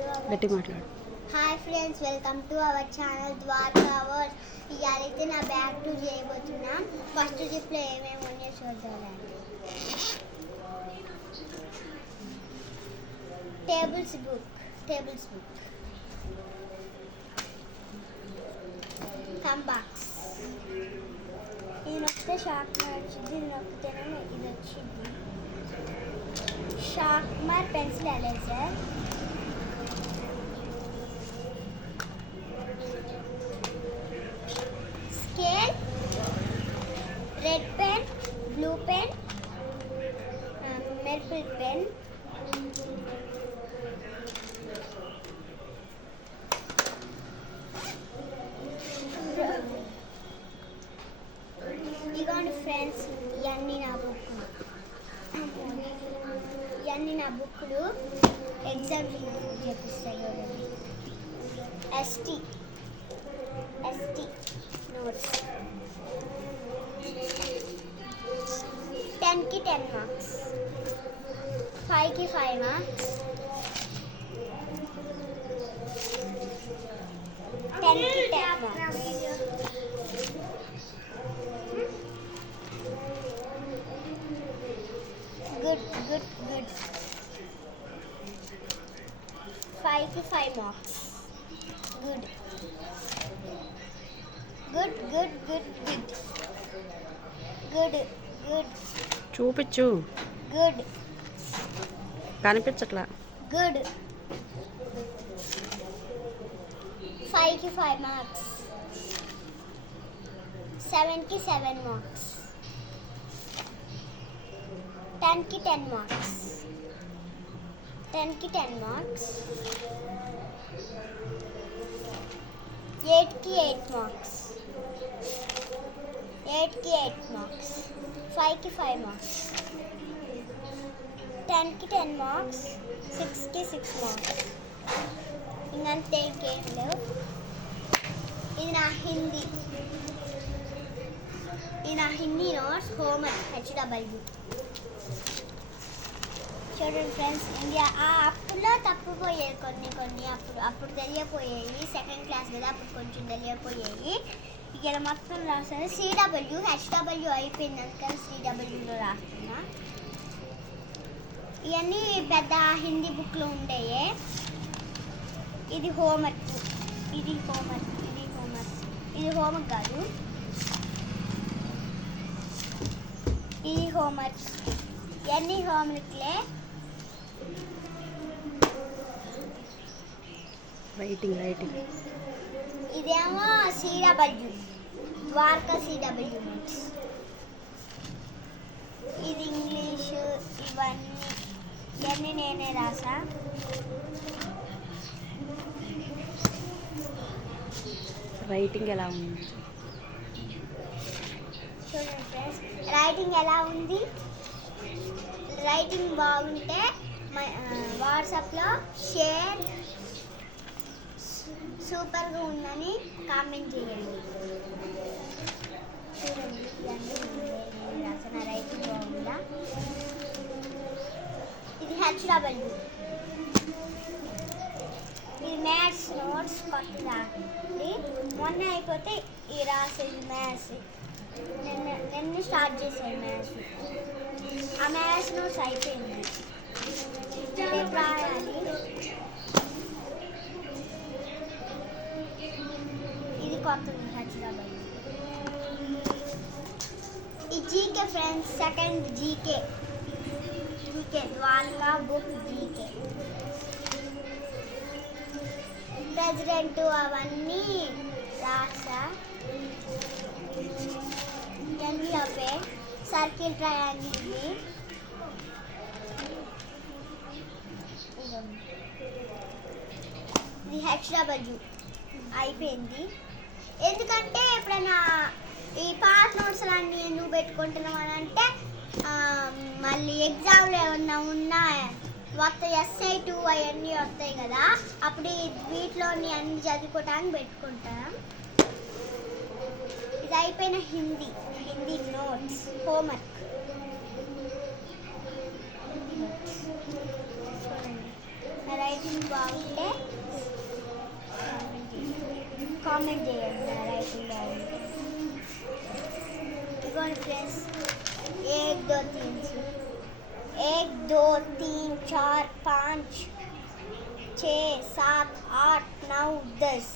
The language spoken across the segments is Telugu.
గట్టి మాట్లాడు. Hi friends, welcome to our channel Dwaraka hours. ఇవాళైతే నా బ్యాగ్ టూర్ చేయబోతున్నా. ఫస్ట్ ట్రిప్లో ఏమేమి ఉన్నాయో చూద్దామండి. Tables book thumb box. ఇది నొక్కితే షార్ప్నర్ వచ్చింది, ఇది నొక్కితేనే ఇది వచ్చింది. Sharpener, pencil, eraser, scale, red pen, blue pen, purple pen, ఇదిగోండి ఫ్రెండ్స్, ఇవన్నీ నా బుక్లు ఎగ్జామ్ చేపిస్తాయి చూడండి. ST notes. 10కి 10 మార్క్స్, 5కి 5 మార్క్స్, 10కి 10 మార్క్స్. గుడ్ 5కి 5 మార్క్స్. గుడ్ చూపించు. గుడ్ కనిపించట్లా. గుడ్ 5కి 5 మార్క్స్, 7కి 7 మార్క్స్, 10కి 10 మార్క్స్, 10కి 10 మార్క్స్, 8కి 8 మార్క్స్, 8కి 8 మార్క్స్, 5కి 5 మార్క్స్, 10కి 10 మార్క్స్, 6కి 6 మార్క్స్. ఇంకంతే, ఇంకేం లేవు. ఇది నా హిందీ నోట్స్, హోంవర్క్, HW. చూడండి ఫ్రెండ్స్, అప్పుడులో తప్పిపోయాయి కొన్ని అప్పుడు తెలియపోయాయి. సెకండ్ క్లాస్ కదా, అప్పుడు కొంచెం తెలియపోయాయి. ఇక్కడ మొత్తం రాస్తాను. CW, HW అయిపోయింది, అందుకని CWలో రాస్తున్నా. ఇవన్నీ పెద్ద హిందీ బుక్లో ఉండేవి. ఇది హోంవర్క్ కాదు, ఇది హోంవర్క్. ఇవన్నీ హోంవర్క్లే. రైటింగ్. ఇదేమో CW, ద్వారకా CW నోట్స్. ఇది ఇంగ్లీషు. ఇవన్నీ నేనే రాసా. రైటింగ్ ఎలా ఉంది చూడండి ఫ్రెండ్స్, రైటింగ్ ఎలా ఉంది. రైటింగ్ బాగుంటే వాట్సాప్లో షేర్, సూపర్గా ఉందని కామెంట్ చేయండి. చూడండి, ఇవన్నీ రాసిన రైటింగ్ బాగుందా. ఇది HW. ఇది మ్యాథ్స్ నోట్స్ కొట్టండి. మొన్న అయిపోతే ఈ రాసేది మ్యాథ్స్. నిన్న స్టార్ట్ చేశాను మ్యాథ్స్. ఆ మ్యాథ్స్ నోట్స్ అయిపోయింది, రేపు రాయాలి. ఇది కొత్తది HW. ఈ GK friends, second GK Dwaraka book GK. President అవన్నీ రాసా. ఇవన్నీ అవే. Circle, triangle. ఇది HW అయిపోయింది. ఎందుకంటే ఎప్పుడైనా ఈ పాత నోట్స్ అన్నీ ఎందుకు పెట్టుకుంటున్నాం అని అంటే, మళ్ళీ ఎగ్జామ్లో ఏమన్నా ఉన్నా వస్తాయి, SI 2 అవన్నీ వస్తాయి కదా, అప్పుడు వీటిలోని అన్ని చదువుకోవటానికి పెట్టుకుంటాం. ఇది అయిపోయిన హిందీ నోట్స్, హోంవర్క్. రైటింగ్ బాగుంటే కామెంట్ చేయండి. నా రైటింగ్ బాగుంటే. ఇదిగోండి ఫ్రెండ్స్, 1 2 3 1 2 3 4 5 6 7 8 9 10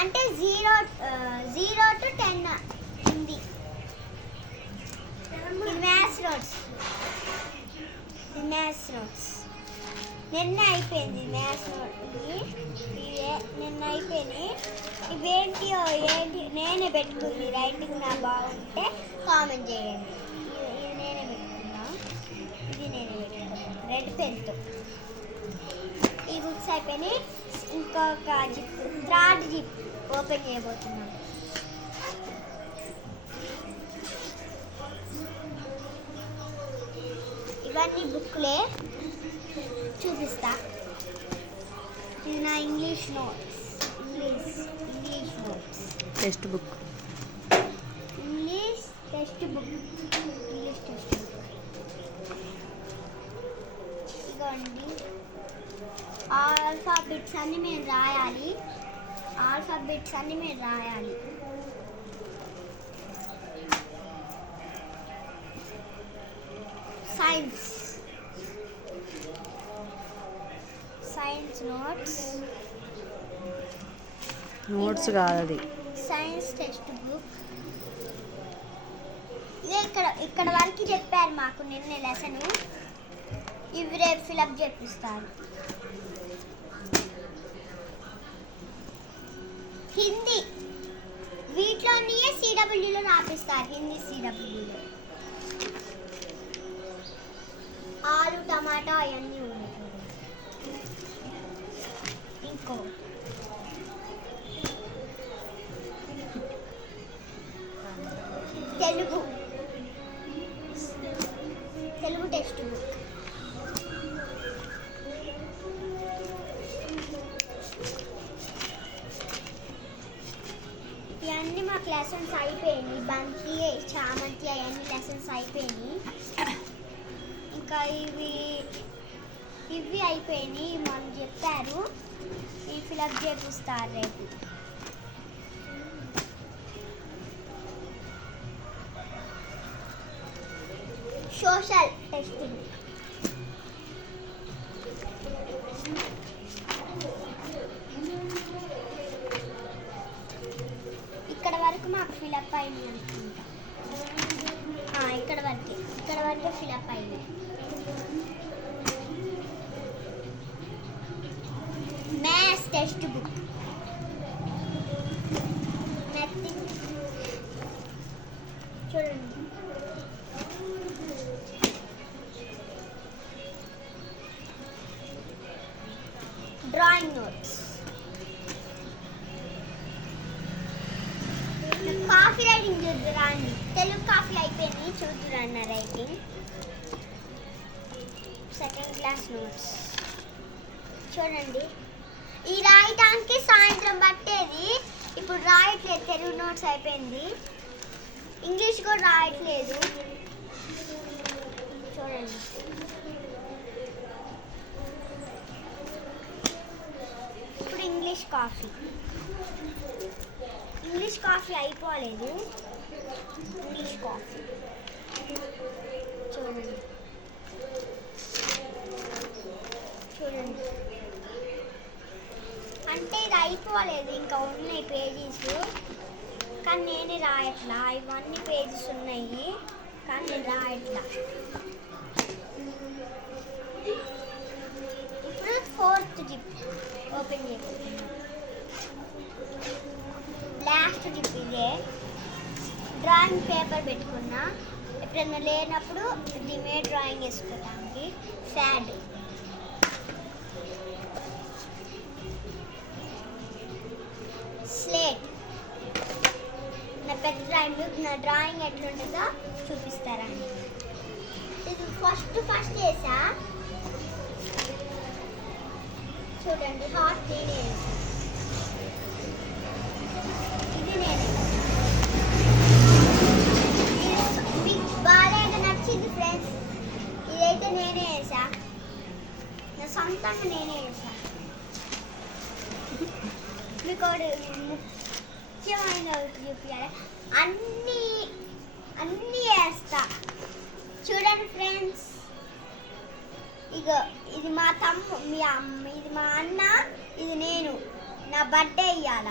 అంటే 0 to 10 ఉంది. మ్యాథ్స్ నోట్స్ నిన్న అయిపోయింది. మ్యాథ్స్ నోట్ ఇవే నిన్న అయిపోయినాయి. ఏంటి నేనే పెట్టుకుంది. రైటింగ్ నా బాగుంటే కామెంట్ చేయండి. ఇది నేనే పెట్టుకున్నా. రెడ్ పెన్తో. ఈ బుక్స్ అయిపోయినాయి. ఇంకొక జిప్, థర్డ్ జిప్ ఓపెన్ చేయబోతున్నాను. ఇవన్నీ బుక్లే చూపిస్తా. ఇది నా English notes. Text book. English text book. ఇదిగోండి, ఆల్ఫాబెట్స్ అన్ని మేము రాయాలి. సైన్స్ నోట్స్ కాదు అది. Science text book. ఇదే ఇక్కడ వరకు చెప్పారు మాకు నిన్న లెసన్. ఇవి రేపు ఫిలప్ చేపిస్తారు. హిందీ వీటిలోనే సిడబ్ల్యూలో రాపిస్తారు. హిందీ సిడబ్ల్యూలో ఆలు టమాటా అవన్నీ ఉన్నాయి. ఇంకో తెలుగు టెక్స్ట్ బుక్. ఇవన్నీ మాకు లెసన్స్ అయిపోయినాయి. బంతి, చామంతి అవన్నీ లెసన్స్ అయిపోయినాయి. ఇంకా ఇవి అయిపోయినాయి. మనం చెప్పారు. ఇవి ఫిలప్ చేపిస్తారు రేపు. Social text book. ఇక్కడ వరకు మాకు ఫిలప్ అయింది అనుకుంటా. ఇక్కడ వరకే ఫిలప్ అయింది. Maths textbook. చూడండి, డ్రాయింగ్ నోట్స్. కాఫీ రైటింగ్ చూద్దురాండి. తెలుగు కాఫీ అయిపోయింది. చూద్దురండి నా రైటింగ్. సెకండ్ క్లాస్ నోట్స్ చూడండి. ఈ రాయటానికి సాయంత్రం పట్టేది. ఇప్పుడు రాయట్లేదు. తెలుగు నోట్స్ అయిపోయింది. ఇంగ్లీష్ కూడా రాయట్లేదు. చూడండి, ఇప్పుడు ఇంగ్లీష్ కాఫీ అయిపోలేదు. ఇంగ్లీష్ కాఫీ చూడండి. అంటే ఇది అయిపోలేదు, ఇంకా ఉన్నాయి పేజెస్. కానీ నేనే రాయట్లా. ఇవన్నీ పేజెస్ ఉన్నాయి కానీ నేను రాయట్లా. ఇప్పుడు 4th జిప్ ఓపెన్ చేయబోతున్నాను. లాస్ట్ జిప్ ఇదే. డ్రాయింగ్ పేపర్ పెట్టుకున్నా. ఎప్పుడైనా లేనప్పుడు దీమే డ్రాయింగ్ వేసుకోవడానికి. ఫ్యాడ్, స్లేట్. నా పెద్ద డ్రాయింగ్ ఎట్లుంటుందో చూపిస్తారండి. ఇది ఫస్ట్ వేసా. చూడండి, హార్ట్ నేనే వేసా. ఇది నేనే. మీకు బాగా నచ్చింది ఫ్రెండ్స్. ఇదైతే నేనే వేసా. సొంతంగా నేనే చేశాను. మీకు ఒకటి ముఖ్యమైన చూపించాలి. అన్నీ వేస్తా చూడండి ఫ్రెండ్స్. ఇగో ఇది మా ఇది మా అన్న, ఇది నేను. నా బర్త్డే ఇయ్యాల.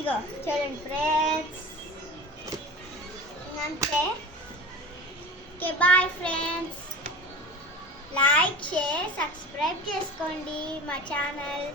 ఇగో చూడండి ఫ్రెండ్స్, అంతే. Okay bye friends. Like, share, subscribe చేసుకోండి మా ఛానల్.